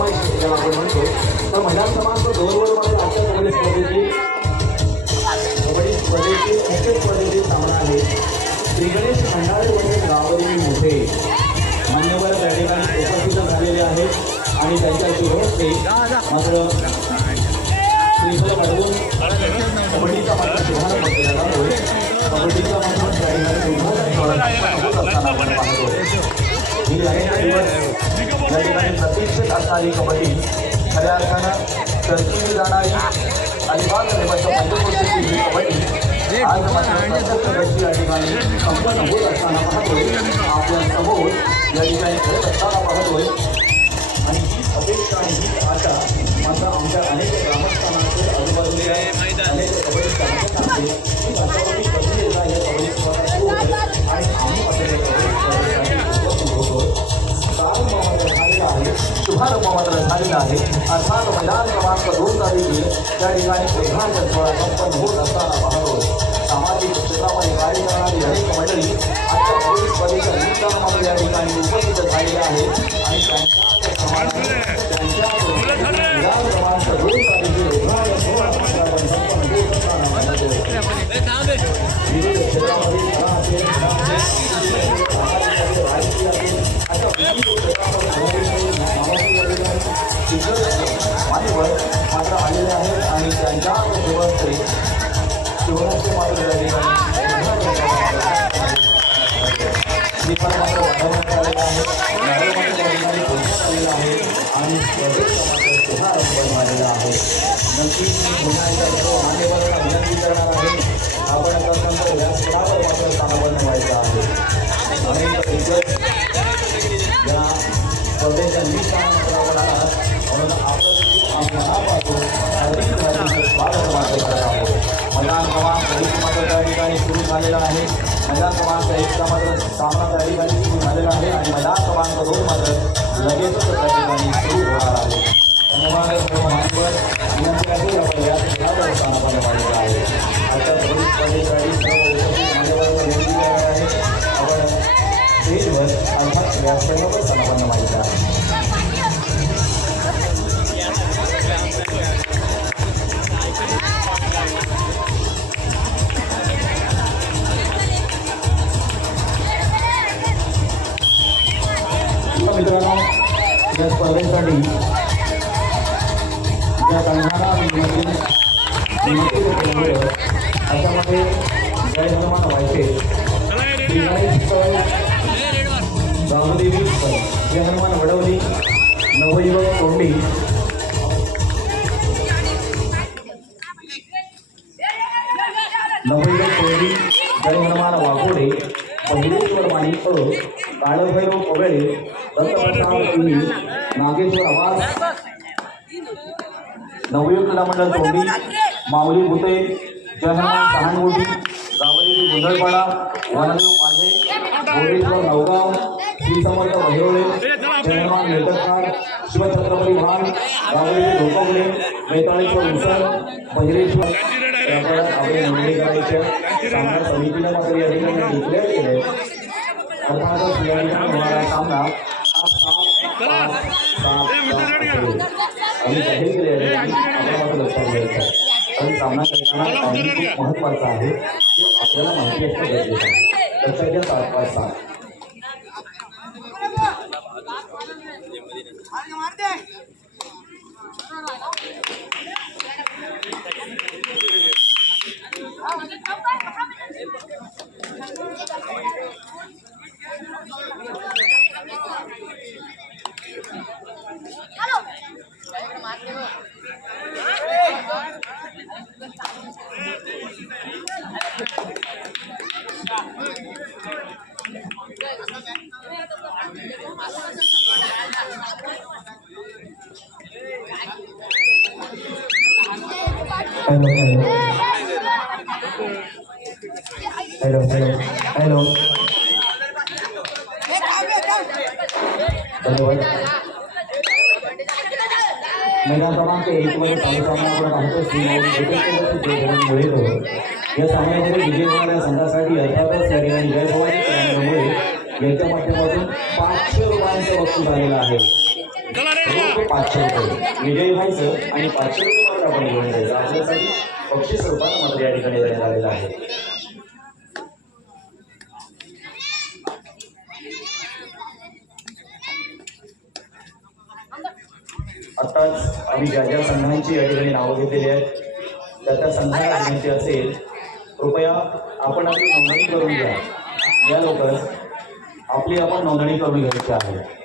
फरमाईश ज्याला आपण म्हणतो. तर महिला क्रमांक 2 वर मध्ये आजच्या कबड्डी स्पर्धेतील मुख्य स्पर्धेतील सामना आहे. श्री गणेश खंडाळे वडील गावरी मोठे मान्यवर त्या ठिकाणी उपस्थित झालेले आहेत आणि त्यांच्या हस्ते मात्र श्रीफल घडवून कबड्डीचा मात्र शुभारंभ केला जातोय. कबड्डीचा मात्र त्या ठिकाणी होत असताना आपण पाहतो. ही अनेक दिवस या ठिकाणी प्रतीक्षित असणारी कबड्डी खऱ्या अर्थानं तरतुदी जाणारी अलिबाग लेवलच्या पंचकृषीची ही कबड्डी आज मात्र प्रत्यक्ष या ठिकाणी संपन्न होत असताना पाहतोय. आपल्या समोर या ठिकाणी खेळत असताना पाहतोय आणि ही अपेक्षा आणि ही आशा मात्र आमच्या अनेक ग्रामस्थानांचे आजूबाजूला अनेक कबड्डी संघटनांचे ही वातावरणी कधी एकदा या कबड्डी स्पर्धा सुरू होते आणि आम्ही आपल्या कबड्डी स्पर्धेसाठी उपस्थित होतो. प्रारंभ मात्र झालेला आहे, शुभारंभ मात्र झालेला आहे. अर्थात मैदान क्रमांक 2 तारीखी त्या ठिकाणी उद्घाटन सोहळा संपन्न होत असताना पाहतोय. सामाजिक क्षेत्रामध्ये कार्य करणारी अनेक मंडळी आजच्या कबड्डी स्पर्धेच्या निमित्तानं या ठिकाणी उपस्थित झालेले आहेत आणि त्यांच्या मैदान क्रमांक 2 तारीखी उद्घाटन सोहळा संपन्न होत असताना पाहतोय. विविध क्षेत्रामध्ये कला असेल, राजकीय असेल, अशा विविध मान्यवर मात्र आलेले आहेत आणि त्यांच्या शिवराष्ट्री मात्र त्या ठिकाणी मात्र वाढवण्यात आलेला आहे, आलेला आहे आणि स्पर्धेचा मात्र शुभारंभ झालेला आहे. नक्कीच मी पुन्हा एकदा सर्व मान्यवरांना विनंती करणार आहे, आपण प्रथम व्यासपीठावर मात्र स्थानापन्न व्हायचं आहे. अनेक दिग्गज या स्पर्धेच्या निमित्तानं मात्र आपण आलात म्हणून आपलं मनापासून हार्दिक स्वागत मात्र करत आहोत. मैदान क्रमांक 1 मात्र त्या ठिकाणी सुरू झालेला आहे. मैदान क्रमांक 1चा मात्र सामना त्या ठिकाणी सुरू झालेला आहे आणि मैदान क्रमांक 2 मात्र लगेचच त्या ठिकाणी सुरू होणार आहे. धन्यवाद सर्व मान्यवर. विनंती आहे आपण या खेळावर स्थानापन्न व्हायचं आहे. आजच्या कबड्डी स्पर्धेसाठी सर्व उपस्थित मान्यवरांना विनंती करणार आहे, आपण स्टेजवर अर्थात व्यासपीठावर स्थानापन्न व्हायचं आहे. मित्रांनो, या स्पर्धेसाठी या संघाला अशामध्ये जय हनुमान व्हायचे रामदेवी जय हनुमान वडवली नवयुवक तोंडी जय हनुमान वाघोडे पहिलेश्वर माणी काळभैरव कोवेळे दत्तप्रसाद सिंही नागेश्वर आवाज नवयुग क्रीडा मंडळ तोंडी माऊली भुते जय हनुमान सहानगोटी गावदेवी गुंडळपाडा वनदेव पांढे गोरेश्वर नवगाव श्री समर्थ बहिरोळे जय हनुमान मेटककार शिवछत्रपती भान गावदेवी ढोकवले बेताळेश्वर उसळ बहिरेश्वर आपले नोंदणी करायच्या सामना समितीनं मात्र या ठिकाणी डिक्लेअर केले. अर्थातच या ठिकाणी होणारा सामना आम्ही जाहीर केले आहे आपल्याला लक्षात घ्यायचं आहे. कारण सामना करताना खूप महत्त्वाचा आहे हे आपल्याला माहिती असणं गरजेचं आहे. लक्षात घ्या 7-5-7. हेलो धन्यवाद. मैदान क्रमांक 1 मध्ये सामना आपण पाहतो या सामन्यामध्ये विजय होणाऱ्या संघासाठी अर्थातच या ठिकाणी जय भवानी करण्यामुळे याच्या माध्यमातून 500 रुपयांचं बक्षीस आलेलं आहे. फक्त 500 रुपये. विजयी व्हायचं आणि 500 रुपये मात्र आपण घेऊन जायचं. आपल्यासाठी बक्षीस स्वरूपात मात्र या ठिकाणी देण्यात आलेलं आहे. आताच आम्ही ज्या ज्या संघांची या ठिकाणी नावं घेतलेली आहेत त्या संघाला विनंती असेल, कृपया आपण आपली नोंदणी करून घ्या. या लवकर आपली आपण नोंदणी करून घ्यायची आहे.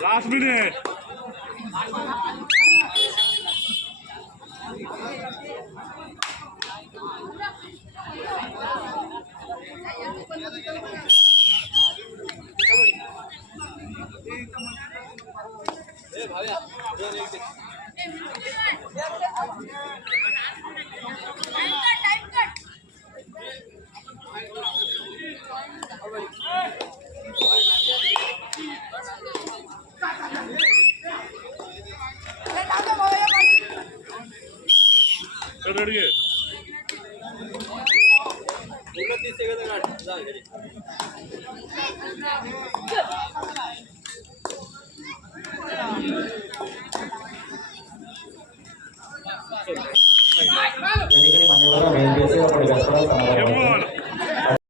लास्ट मिनिट रेडी आहे.